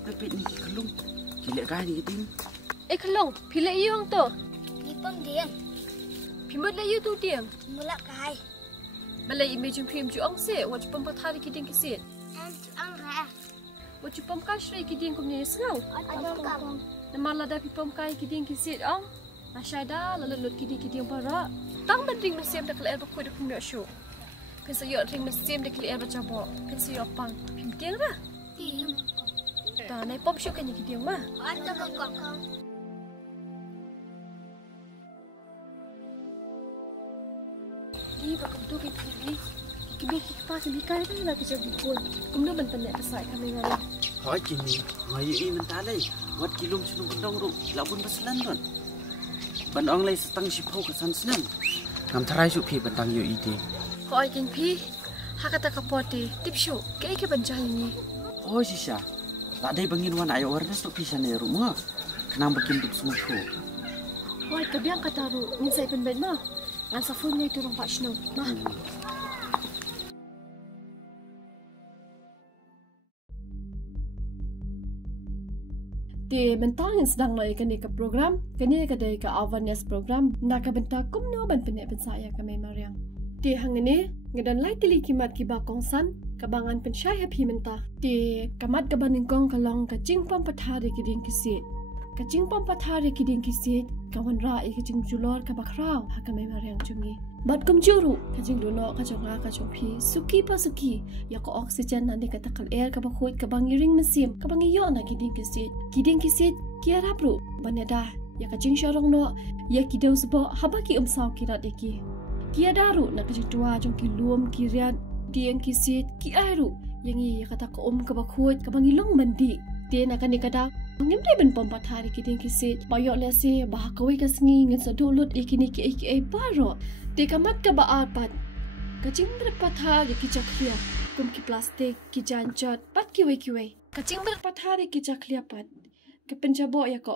pipit ni kelung. Kilek kah ni tim. Kelung, pilih yung to. Pipom diang. Pimot la yu tu diang. Mulak kai. Balai imagine pim ju ong se, wat pom pathari kiding kisit. An ang ra. Wat pom kasri kiding kum ni sengau. Adong kam. Namala da pom kai kiding kisit ong. Asyada lalut kiding para. Tang mending mesim dak leer bakui dak pimyo syu. Pensa yo ring mesim dak leer bacabo. Pensa yo pang pim tiang ra. Tim. Ta nai pom syu kan kiding mah. Adong kam. Di bakam tu pilih. Kini kita sini kan lagi jadi pun. Kemudian bentarnya besar kami ngari. Hoi kini, ngayu i mentalai. Wat kilung sunung kendong ru, labun baselan don. Bandong lai setang sipau kesan senam. Ngam terai su pi bentang yu ide. Hoi kini pi, hakata kapote, tipsu, ke bencah ini. Oh sisa, tak ada bangin wan ayo warna su pi sana rumah. Kenang bikin duk semua tu. Hoi kebiang kata ru, ni saya penben mah. Ngan safunya itu orang pak snow, mah. Di bentangin sedang lagi kini ke program, kini kedai ke awareness program, nak ke bentak kumno ban penek saya kami mariang. Di hang ini, ngedan lai tili kimat kiba kongsan, kebangan pensyai happy mentah. Di kamat kebaningkong kalong kacing pam pathari kiding kisit. Kacing pam pathari kiding kisit, kawan rai kacing julor kabakrau ha kami mariang cungi. Bat kum juru, kacing dono kaconga kacongpi, suki pa suki, ya ko oksigen nanti katakal air kabakhoit kabangiring mesim, kabangiyo na kiding kisit. Kiding kisit, kia rapru, banyadah, ya kacing syarong no, ya kidau sebo habaki saw kirat iki. Kia daru na kacing tua jong kiluam kiriat, diang kisit, ki airu, yang i ya kata ko kabakhoit kabangilong mandi. Dia nak ni kata ngem dai ben pom pathari kiding kisit, bayok lese bah kawi kasngi ngen sadulut ikini ki baro. Dia kamat ka baapat. Kacing berpatha ya ki chaklia, kum ki plastik ki jancot pat kiwe. Kacing berpathari ki chaklia pat. Ke penjabo ya ka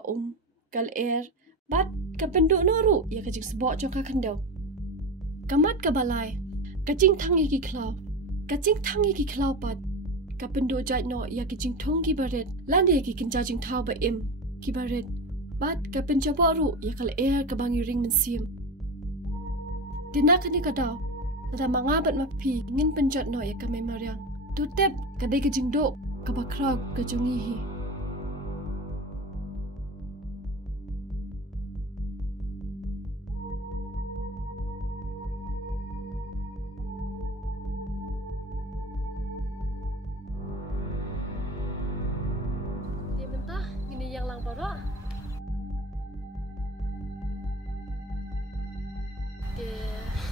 kal air, bat ke penduk noru ya kacing sebok jong ka kendau. Kamat ka balai. Kacing tangi ki klau. Kacing tangi ki klau pat. Kapendo jait no ya kicing thong ki baret lande ki kinja jing thau ba im ki baret bat kapenja boru ya kal air ka bangi ring mensim dinak ni kadau ada mangabat mapi ngin penjat no ya ka memariang tutep kadai kicing do ka bakrau ka jongi hi yang lang para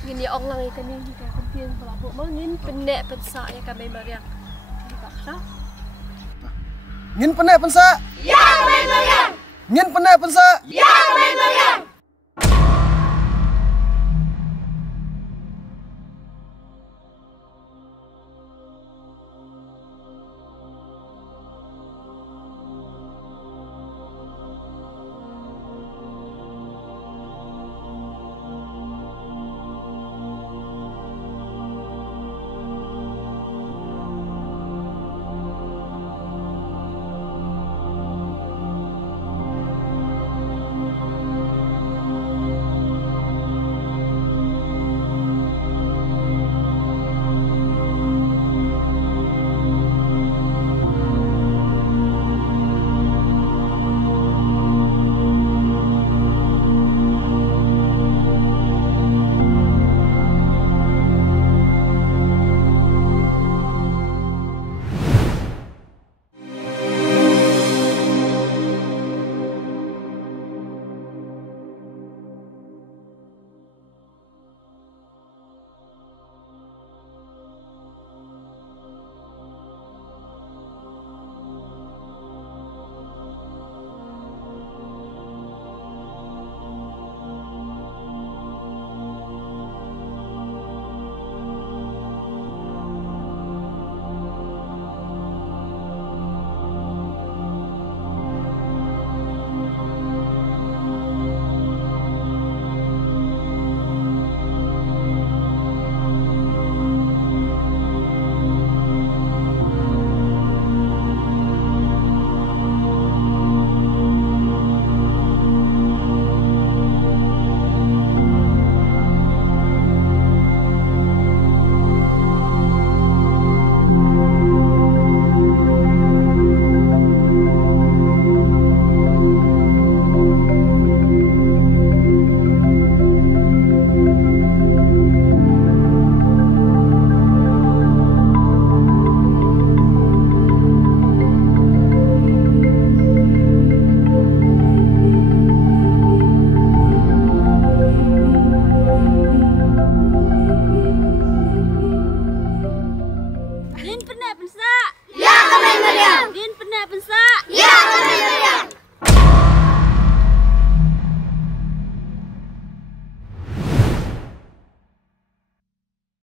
ngin ya ong lang ikan ni ka kampian pala bu mangin penek pensa ya kami mariang di bakra ngin penek pensa ya kami mariang ngin penek pensa ya kami mariang